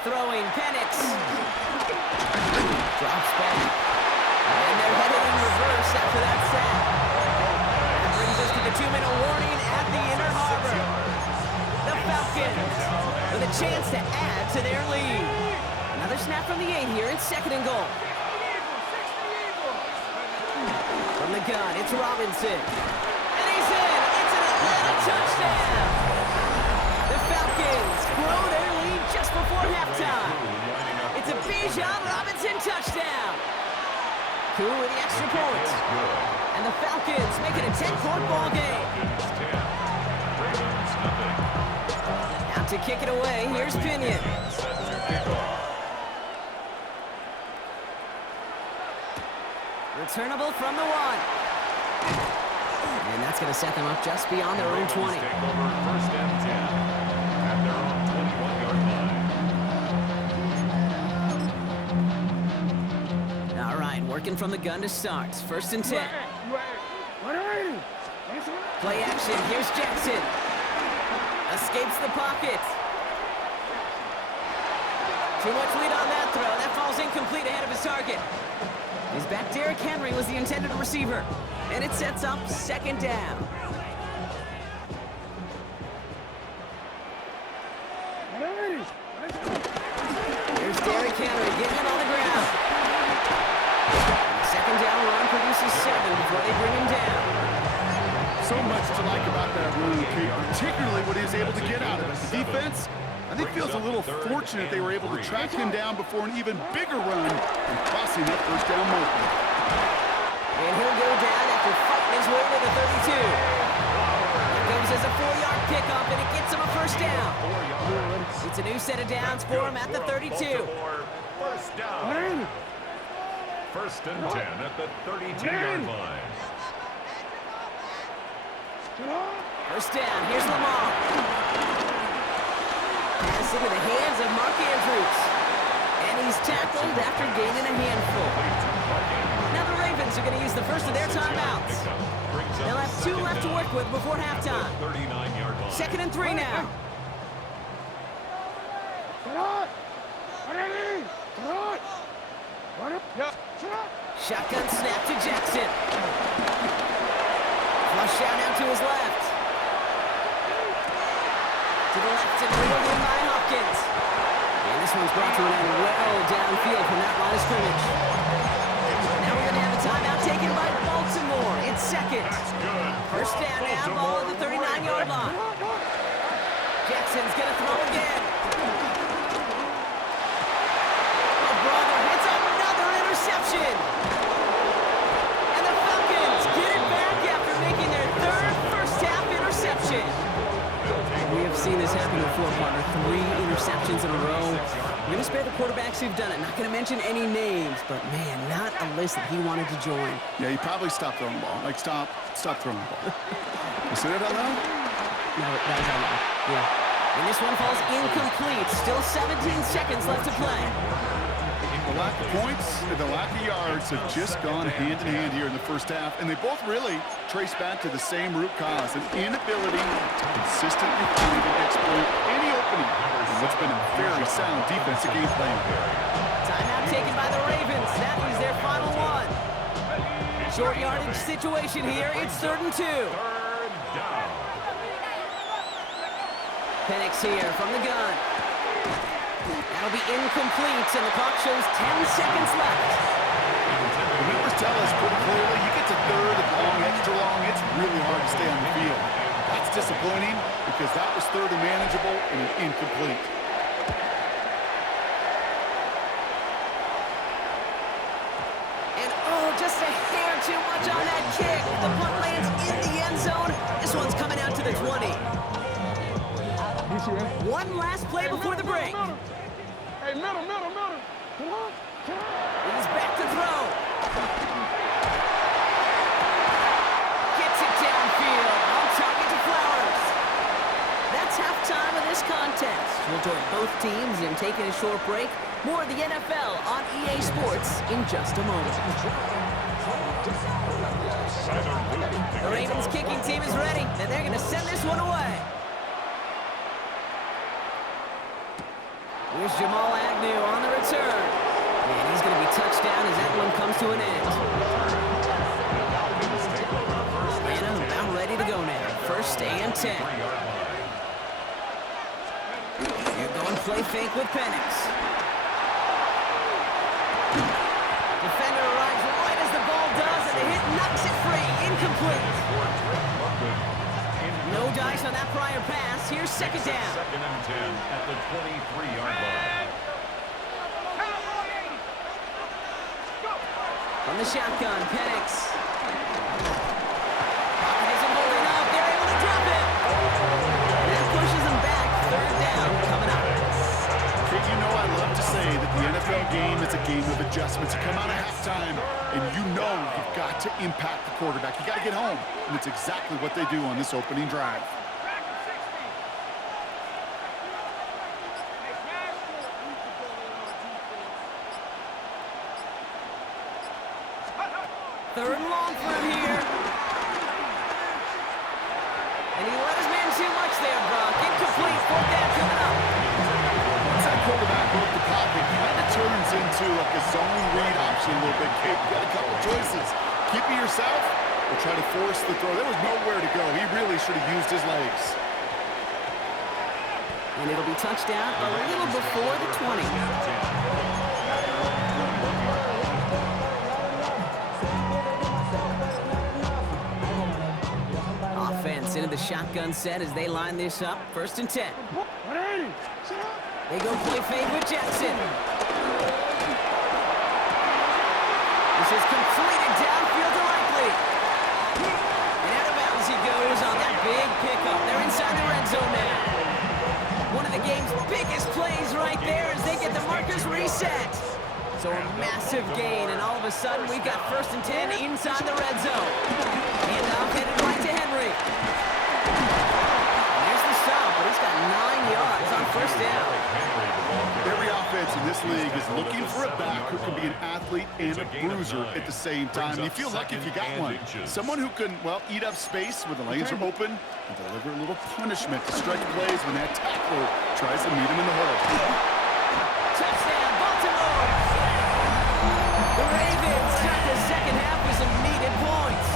Throwing, Penix. Drops back. And they're headed in reverse after that sack. That brings us to the 2-minute warning at the Inner Harbor. The Falcons with a chance to add to their lead. Another snap from the 8 here. It's 2nd and goal. From the gun, it's Robinson. And he's in. It's an Atlanta touchdown. The Falcons grow their lead just before halftime. It's a Bijan Robinson touchdown. Cool with the extra point. And the Falcons make it a 10-point ball game. Now to kick it away, here's Pinion. Returnable from the 1. And that's going to set them up just beyond their own 20. First and 10 at their own 21-yard line. All right, working from the gun to start. 1st and 10. Play action. Here's Jackson. Escapes the pocket. Too much lead on that throw. That falls incomplete ahead of his target. His back, Derrick Henry, was the intended receiver. And it sets up 2nd down. Here's Derrick Henry getting it on the ground. The 2nd down run produces 7 before they bring him down. So much to like about that run, particularly what he was able to get out of it. The defense, I think, feels a little fortunate they were able to track him down before an even bigger run and crossing that 1st down marker. And he'll go down after fighting his way to the 32. Here comes as a 4-yard pickup, and it gets him a 1st down. It's a new set of downs for him at the 32. 1st down. 1st and 10 at the 32-yard line. 1st down. Here's Lamar. Pass into the hands of Mark Andrews. And he's tackled after gaining a handful. Now the Ravens are going to use the first of their timeouts. They'll have 2 left to work with before halftime. 2nd and 3 now. Shotgun snap to Jackson. Flush out now to his left. To the left and reeled in by Hopkins. And this one's brought to an end well downfield from that line of scrimmage. Now we're going to have a timeout taken by Baltimore. It's 2nd. 1st down now, ball at the 39-yard line. Jackson's going to throw again. Oh, brother, it's another interception. And the Falcons get it back after making their 3rd first-half interception. We have seen this happen before, partner. 3 interceptions in a row. We're going to spare the quarterbacks who've done it. Not going to mention any names, but, man, not a list that he wanted to join. Yeah, he probably stopped throwing the ball. Like, stop throwing the ball. You see that out loud? No, that was out loud. Yeah. And this one falls incomplete. Still 17 seconds left to play. The lack of points and the lack of yards have just gone hand in hand here in the 1st half, and they both really trace back to the same root cause, an inability to consistently find and exploit any opening in what's been a very sound defensive game plan. Timeout taken by the Ravens. That is their final one. Short yardage situation here. It's 3rd and 2. Penix here from the gun. That'll be incomplete, and the clock shows 10 seconds left. The numbers tell us pretty clearly, you get to 3rd and long, extra long, it's really hard to stay on the field. That's disappointing because that was 3rd and manageable and an incomplete. And oh, just a hair too much on that kick. The punt lands in the end zone. This one's coming out to the 20. One last play before the break. Hey, middle. He's back to throw. Gets it downfield. On target to Flowers. That's halftime of this contest. We'll join both teams in taking a short break. More of the NFL on EA Sports in just a moment. The Ravens kicking team is ready, and they're going to send this one away. Here's Jamal Agnew on the return. And he's going to be touched down as that one comes to an end. Atlanta about ready to go now. First and 10. They're going play fake with Penix. Defender arrives right as the ball does, and the hit knocks it free. Incomplete. No dice on that prior pass. Here's second down. Second and 10 at the 23-yard line. From the shotgun, Penix. Pocket isn't holding up. They're able to drop it. And that pushes them back. Third down coming up. Kid, you know I love to say that the NFL game is a game of adjustments. You come out of halftime, and you know you've got to impact the quarterback. You got to get home, and it's exactly what they do on this opening drive. Third and long for him here. And he let his man too much there, Brock. Incomplete. Fourth down coming up. Once that quarterback broke the pocket, it kind of turns into like a zone read option a little bit. Kid, you got a couple choices. Keep it yourself or try to force the throw. There was nowhere to go. He really should have used his legs. And it'll be touchdown a little before the 20. Offense into the shotgun set as they line this up. First and 10. They go play fade with Jackson. This is completed downfield to Likely. And out of bounds he goes on that big pickup. They're inside the red zone now. One of the game's biggest plays right there as they get the markers reset. So a massive gain, and all of a sudden we've got first and 10 inside the red zone. Handoff headed right to Henry. And there's the stop, but he's got 9 yards on first down. Every offense in this league is looking for a back who can be an athlete and a bruiser at the same time. And you feel lucky if you got one. Someone who can, well, eat up space when the lanes are open and deliver a little punishment to stretch plays when that tackler tries to meet him in the hole. Touchdown, Baltimore! The Ravens start the second half with some needed points.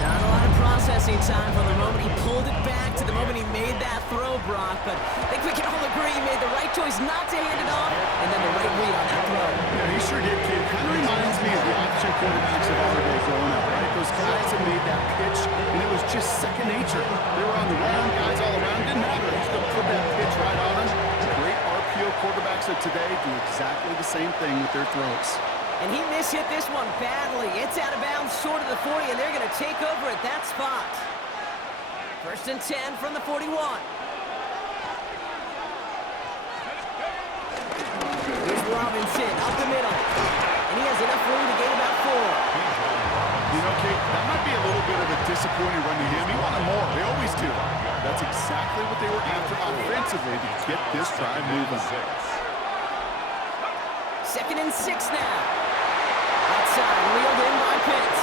Not a lot of processing time from the moment he pulled it back to the moment he made that throw, Brock. But I think we can all agree he made the right choice not to hand it off, and then the right read on that throw. Yeah, he sure did, kid. Kind of reminds me of the option quarterbacks of our day growing up, right? Those guys that made that pitch, and it was just second nature. They were on the run, guys all around. Didn't matter. He's going to put that pitch right on him. Great RPO quarterbacks of today do exactly the same thing with their throws. And he mishit this one badly. It's out of bounds short of the 40, and they're going to take over at that spot. First and 10 from the 41. Here's Robinson up the middle. And he has enough room to gain about 4. You know, Kate, that might be a little bit of a disappointing run to him. He wanted more. They always do. That's exactly what they were after offensively to get this drive moving. Second and 6 now. Outside, wheeled in by Pitts.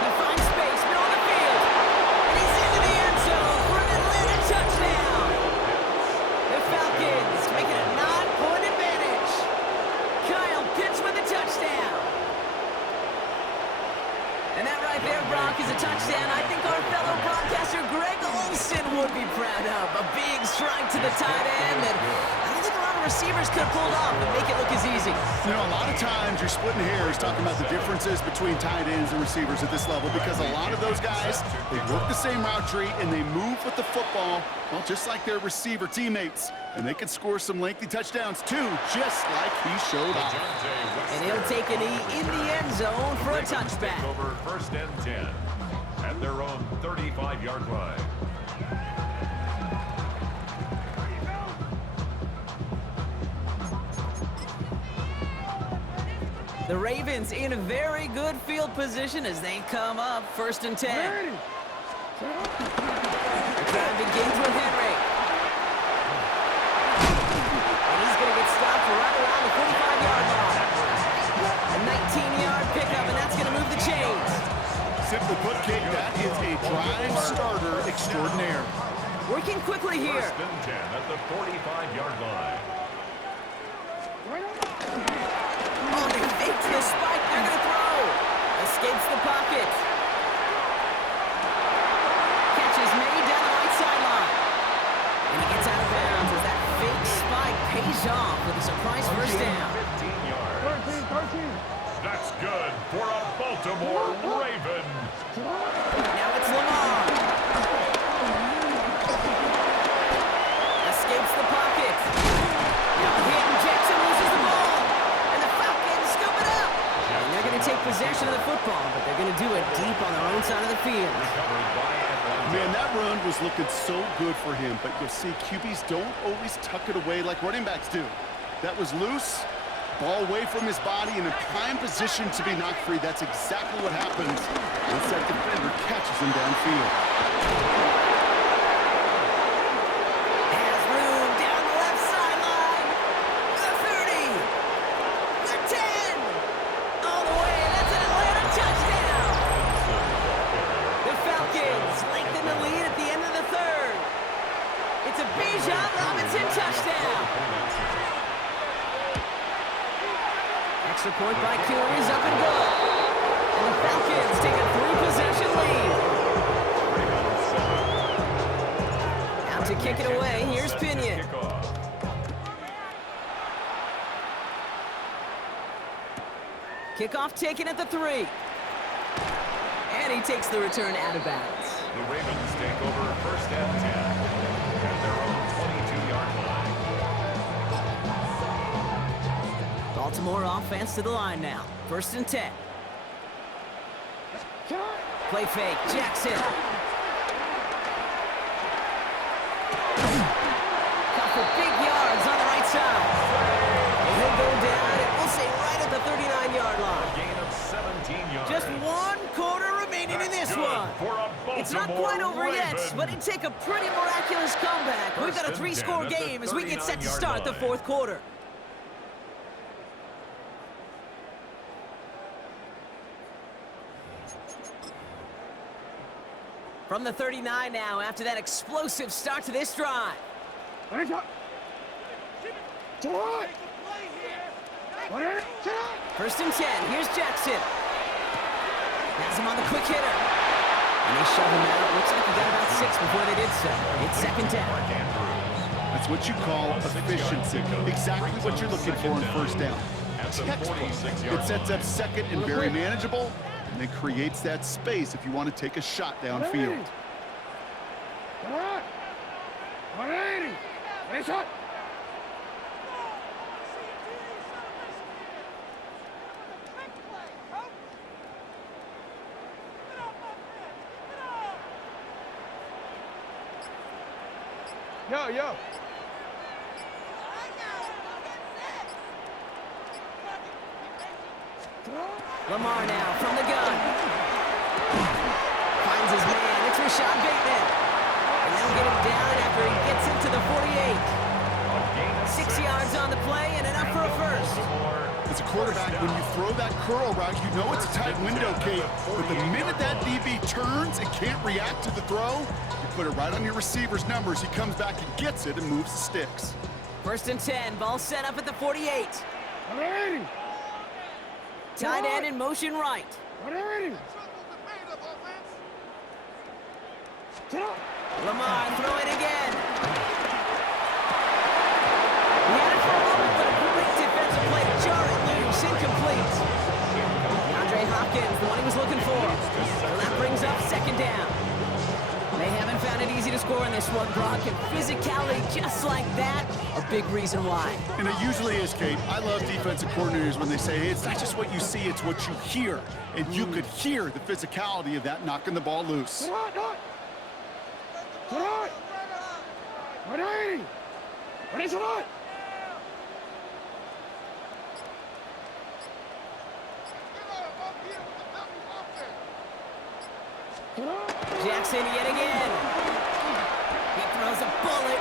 He finds space, middle of the field. And he's into the end zone for an Atlanta touchdown. The Falcons making a 9-point advantage. Kyle Pitts with a touchdown. And that right there, Brock, is a touchdown I think our fellow broadcaster Greg Olsen would be proud of. A big strike to the tight end that I don't think a lot of receivers could have pulled off and make it look as easy. You know, a lot of times you're splitting hairs talking about the differences between tight ends and receivers at this level because a lot of those guys, they work the same route tree and they move with the football, well, just like their receiver teammates. And they can score some lengthy touchdowns too, just like he showed off. And he'll take a knee in the end zone for a touchback. Over first and 10 at their own 35-yard line. The Ravens in a very good field position as they come up first and 10. The drive begins with Henry. And he's going to get stopped right around the 45-yard line. A 19-yard pickup, and that's going to move the chains. Simply put, Kate, that is a drive starter extraordinaire. Working quickly here. and 10 at the 45-yard line. Oh, they faked the spike. They're going to throw. Escapes the pocket. Catch is made down the right sideline. And he gets out of bounds as that fake spike pays off with a surprise first down. 15 yards. 13. That's good for a Baltimore Raven. Now it's Lamar. Escapes the pocket. Now hit and Jackson loses the ball. And the Falcons scoop it up. And they're going to take possession of the football, but they're going to do it deep on their own side of the field. Man, that run was looking so good for him, but you'll see QBs don't always tuck it away like running backs do. That was loose, ball away from his body, in a prime position to be knocked free. That's exactly what happens once that defender catches him downfield. Has room down the left sideline. The 30. The 10. All the way. That's an Atlanta touchdown. The Falcons lengthen the lead at the end of the third. It's a Bijan Robinson touchdown. Extra point by Cure is up and good. And the Falcons take a 3-possession lead. Out to kick it away, here's Pinion. Kickoff taken at the 3. And he takes the return out of bounds. The Ravens take over first and 10 at their own 22-yard line. Baltimore offense to the line now. First and 10. Play fake, Jackson. Couple big yards on the right side. And he'll go down, and we'll say right at the 39-yard line. Gain of 17 yards. Just 1 quarter remaining in this one. It's not quite over yet, but it'd take a pretty miraculous comeback. We've got a 3-score game as we get set to start the 4th quarter. From the 39 now, after that explosive start to this drive. First and 10, here's Jackson. Has him on the quick hitter. And they shove him out. Looks like he got about 6 before they did so. It's second down. That's what you call efficiency. Exactly what you're looking for in first down. Textbook. It sets up second and very manageable, and then creates that space if you want to take a shot downfield. Yo. Lamar now from the gun. Finds his man. It's Rashad Bateman. And they'll get him down after he gets into the 48. 6 yards on the play and enough for a first. As a quarterback, when you throw that curl route, you know it's a tight window, Kate. But the minute that DB turns and can't react to the throw, you put it right on your receiver's numbers. He comes back and gets it and moves the sticks. First and 10. Ball set up at the 48. Tight end in motion right. Lamar throwing again. He had it for a moment, but a great defensive play to jar it loose. Incomplete. DeAndre Hopkins, the one he was looking for. So that brings up second down. They haven't found it easy to score in this one, Brock, and physicality just like that, a big reason why. And it usually is, Kate. I love defensive coordinators when they say, hey, it's not just what you see, it's what you hear. And you could hear the physicality of that knocking the ball loose. Jackson yet again. He throws a bullet